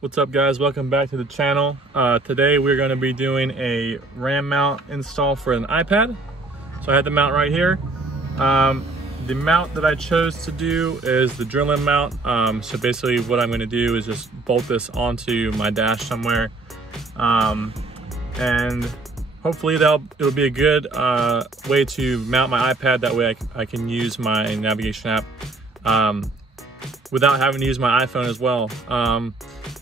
What's up guys, welcome back to the channel. Today we're going to be doing a RAM mount install for an iPad. So I had the mount right here. The mount that I chose to do is the drill-in mount. So basically what I'm going to do is just bolt this onto my dash somewhere. And hopefully it'll be a good way to mount my iPad. That way I can use my navigation app without having to use my iPhone as well.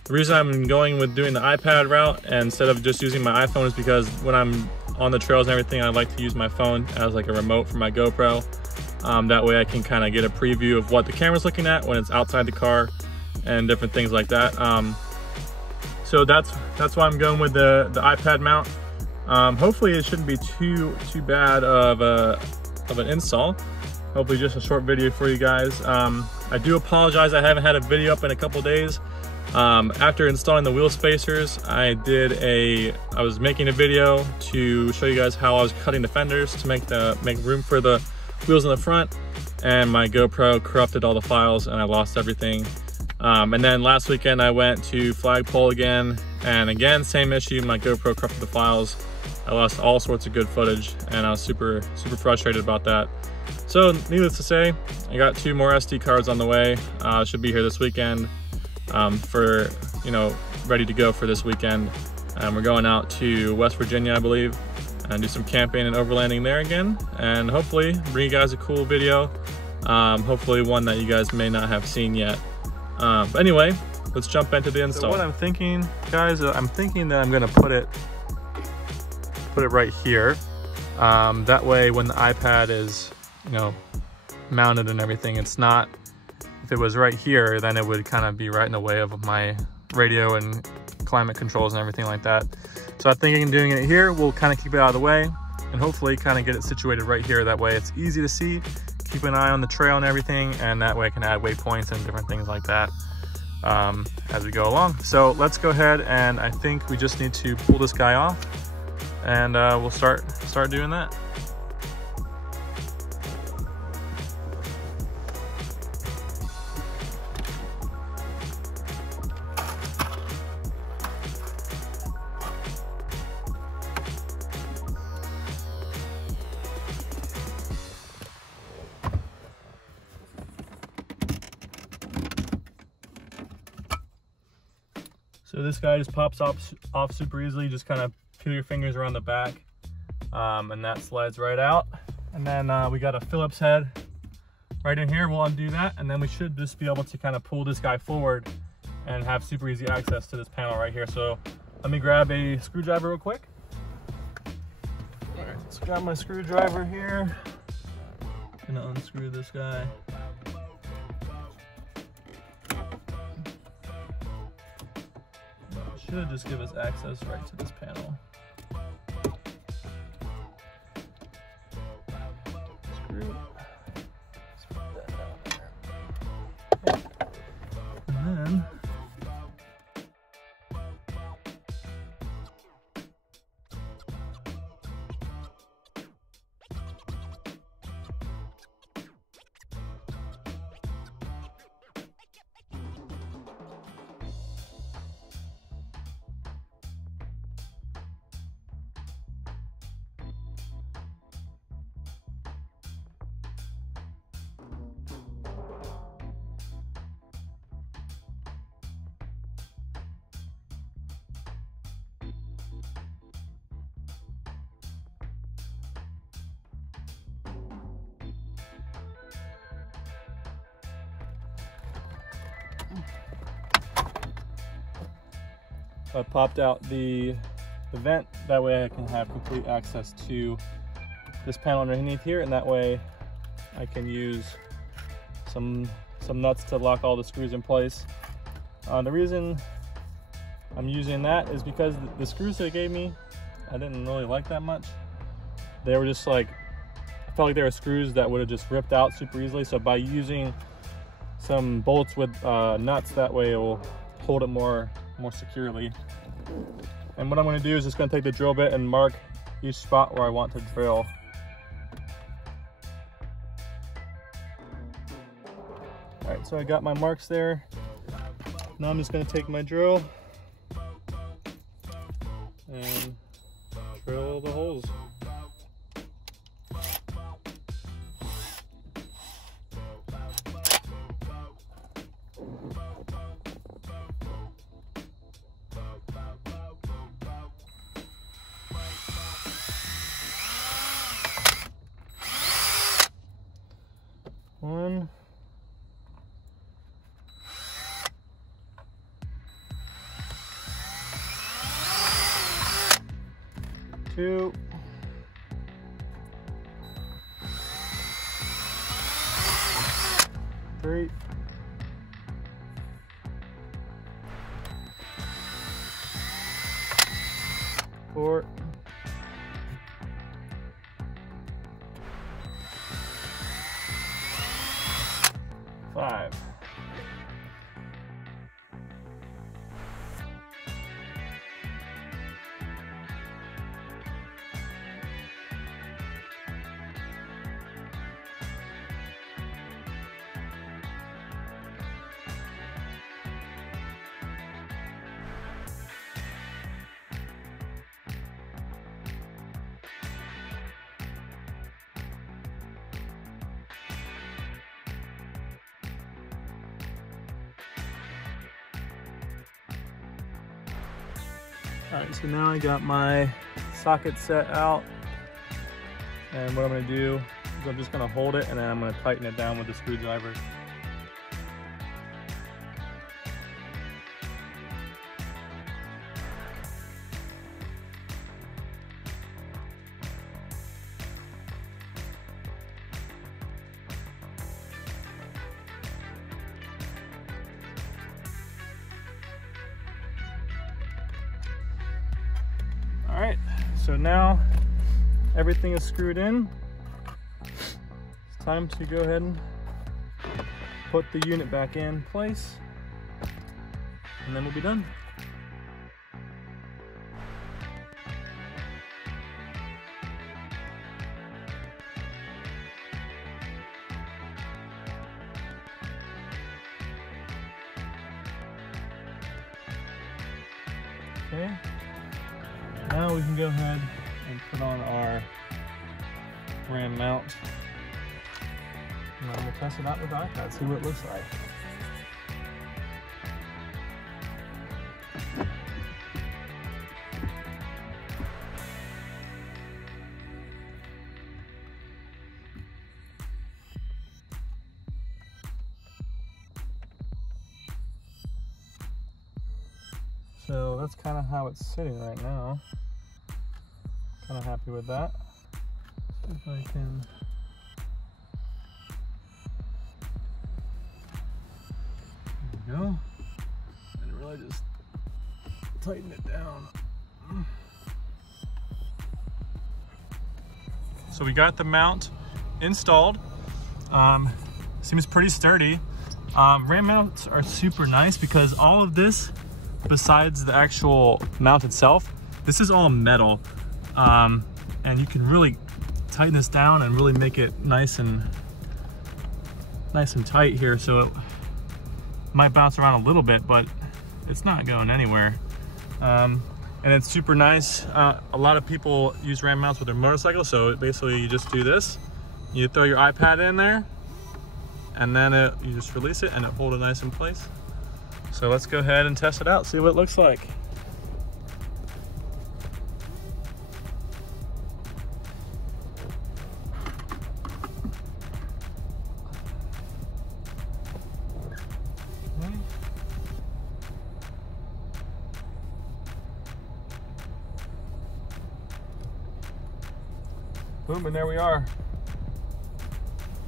The reason I'm going with doing the iPad route instead of just using my iPhone is because when I'm on the trails and everything, I like to use my phone as like a remote for my GoPro. That way I can kind of get a preview of what the camera's looking at when it's outside the car and different things like that. So that's why I'm going with the iPad mount. Hopefully it shouldn't be too bad of an install. Hopefully just a short video for you guys. I do apologize, I haven't had a video up in a couple days. After installing the wheel spacers, I was making a video to show you guys how I was cutting the fenders to make room for the wheels in the front, and my GoPro corrupted all the files and I lost everything. And then last weekend I went to Flagpole again, and again, same issue, my GoPro corrupted the files. I lost all sorts of good footage and I was super frustrated about that. So needless to say, I got 2 more SD cards on the way. Should be here this weekend for, ready to go for this weekend. We're going out to West Virginia, I believe, and do some camping and overlanding there again, and hopefully bring you guys a cool video, hopefully one that you guys may not have seen yet. But anyway, let's jump into the install. So what I'm thinking, guys, I'm thinking that I'm gonna put it right here. That way when the iPad is mounted and everything, it's not, if it was right here, then it would kind of be right in the way of my radio and climate controls and everything like that. So I'm thinking doing it here, we'll kind of keep it out of the way and hopefully kind of get it situated right here. That way it's easy to see, keep an eye on the trail and everything, and that way I can add waypoints and different things like that as we go along. So let's go ahead, and I think we just need to pull this guy off, and we'll start doing that. So this guy just pops off super easily. You just kind of peel your fingers around the back, and that slides right out. And then we got a Phillips head right in here. We'll undo that, and then we should just be able to kind of pull this guy forward and have super easy access to this panel right here. So let me grab a screwdriver real quick. All right, let's grab my screwdriver here. Gonna unscrew this guy. Should just give us access right to this panel. Screw. Let's put that down there. And then I popped out the vent, that way I can have complete access to this panel underneath here, and that way I can use some nuts to lock all the screws in place. The reason I'm using that is because the screws they gave me, I didn't really like that much. They were just like, I felt like they were screws that would have just ripped out super easily. So by using some bolts with nuts, that way it will hold it more securely. And what I'm going to do is just going to take the drill bit and mark each spot where I want to drill. All right, so I got my marks there. Now I'm just gonna take my drill and drill the holes. One. 2. 3. 4. 5. All right, so now I got my socket set out, and what I'm gonna do is I'm just gonna hold it and then I'm gonna tighten it down with the screwdriver. All right, so now everything is screwed in. It's time to go ahead and put the unit back in place, and then we'll be done. Okay. Now we can go ahead and put on our ram mount. And then we'll test it out with the iPad, see what it looks like. So that's kind of how it's sitting right now. Kind of happy with that. See if I can. There we go. And really just tighten it down. So we got the mount installed. Seems pretty sturdy. Ram mounts are super nice because all of this, besides the actual mount itself, this is all metal. And you can really tighten this down and really make it nice and tight here, so it might bounce around a little bit, but it's not going anywhere. And it's super nice. A lot of people use ram mounts with their motorcycles, so basically you just do this, you throw your iPad in there, and then you just release it and it holds it nice in place. So let's go ahead and test it out, see what it looks like. Boom, and there we are.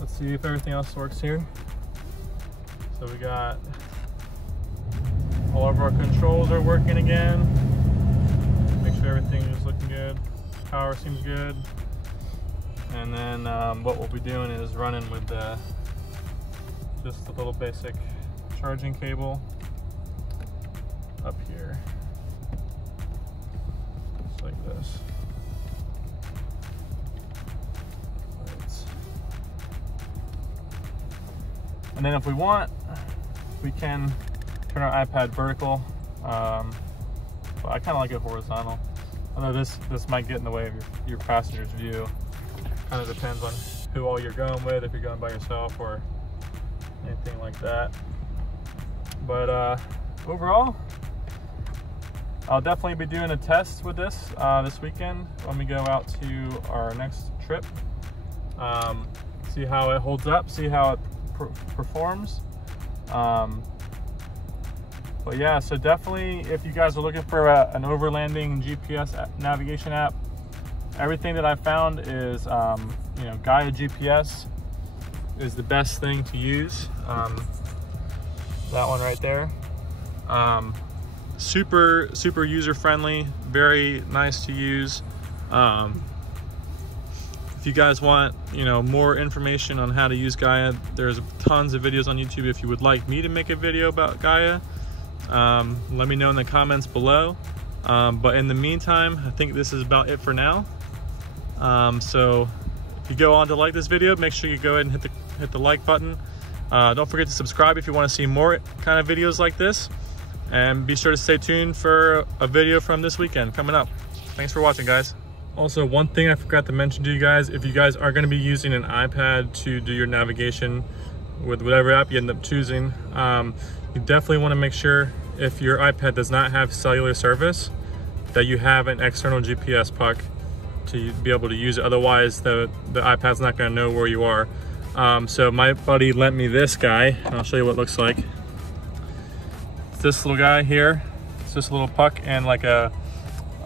Let's see if everything else works here. So we got all of our controls are working again. Make sure everything is looking good. Power seems good. And then what we'll be doing is running with just a little basic charging cable up here, just like this. And then if we want, we can turn our iPad vertical, but I kind of like it horizontal. Although this might get in the way of your passenger's view. Kind of depends on who all you're going with, if you're going by yourself or anything like that. But overall, I'll definitely be doing a test with this this weekend when we go out to our next trip. See how it holds up, see how it performs. But yeah, so definitely if you guys are looking for an overlanding GPS navigation app, everything that I found is, you know, Gaia GPS is the best thing to use. That one right there. Super user friendly, very nice to use. If you guys want, you know, more information on how to use Gaia, there's tons of videos on YouTube. If you would like me to make a video about Gaia, let me know in the comments below. But in the meantime, I think this is about it for now. So if you go on to like this video, make sure you go ahead and hit the like button. Don't forget to subscribe if you want to see more kind of videos like this, and be sure to stay tuned for a video from this weekend coming up. Thanks for watching, guys. Also, one thing I forgot to mention to you guys, if you guys are going to be using an iPad to do your navigation with whatever app you end up choosing, you definitely want to make sure, if your iPad does not have cellular service, that you have an external GPS puck to be able to use it. Otherwise, the iPad's not going to know where you are. So my buddy lent me this guy, and I'll show you what it looks like. It's this little guy here. It's just a little puck and like a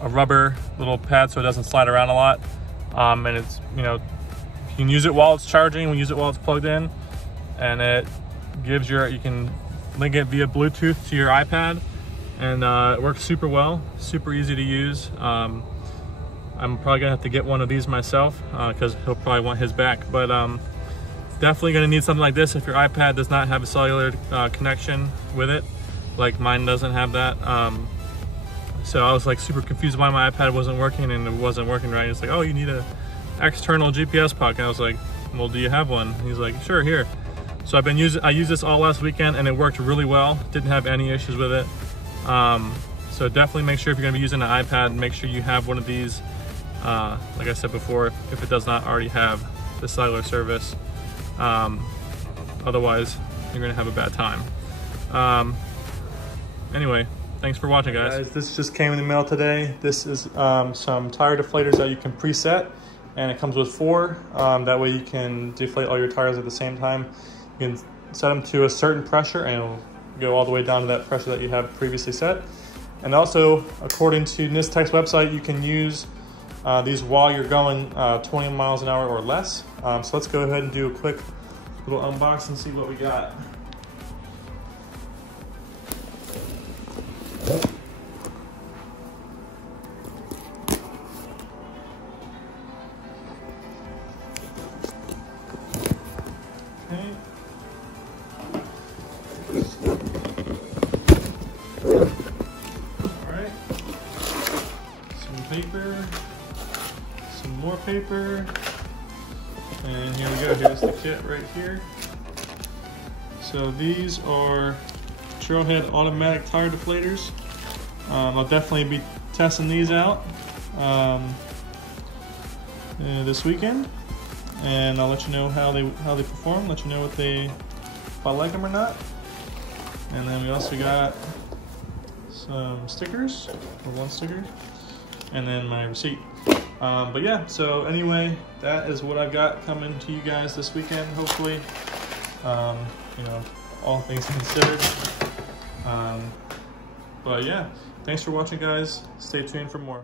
rubber little pad so it doesn't slide around a lot. And it's, you know, you can use it while it's charging, we use it while it's plugged in, and it gives you can link it via Bluetooth to your iPad, and it works super well, super easy to use. I'm probably gonna have to get one of these myself because he'll probably want his back, but definitely gonna need something like this if your iPad does not have a cellular connection with it, like mine doesn't have that. So I was like super confused why my iPad wasn't working, and it wasn't working right. It's like, oh, you need a external GPS puck. And I was like, well, do you have one? And he's like, sure, here. So I used this all last weekend, and it worked really well. Didn't have any issues with it. So definitely make sure if you're gonna be using an iPad, make sure you have one of these. Like I said before, if it does not already have the cellular service. Otherwise, you're gonna have a bad time. Anyway, thanks for watching, guys. This just came in the mail today. This is some tire deflators that you can preset, and it comes with 4. That way you can deflate all your tires at the same time. You can set them to a certain pressure, and it'll go all the way down to that pressure that you have previously set. And also, according to Nistech's website, you can use these while you're going 20 miles an hour or less. So let's go ahead and do a quick little unbox and see what we got. Okay. All right. Some paper. Some more paper. And here we go. Here's the kit right here. So these are Trailhead automatic tire deflators. I'll definitely be testing these out this weekend, and I'll let you know how they perform. Let you know if I like them or not. And then we also got some stickers, or 1 sticker, and then my receipt. But yeah, so anyway, that is what I've got coming to you guys this weekend, hopefully. You know, all things considered. But yeah, thanks for watching, guys. Stay tuned for more.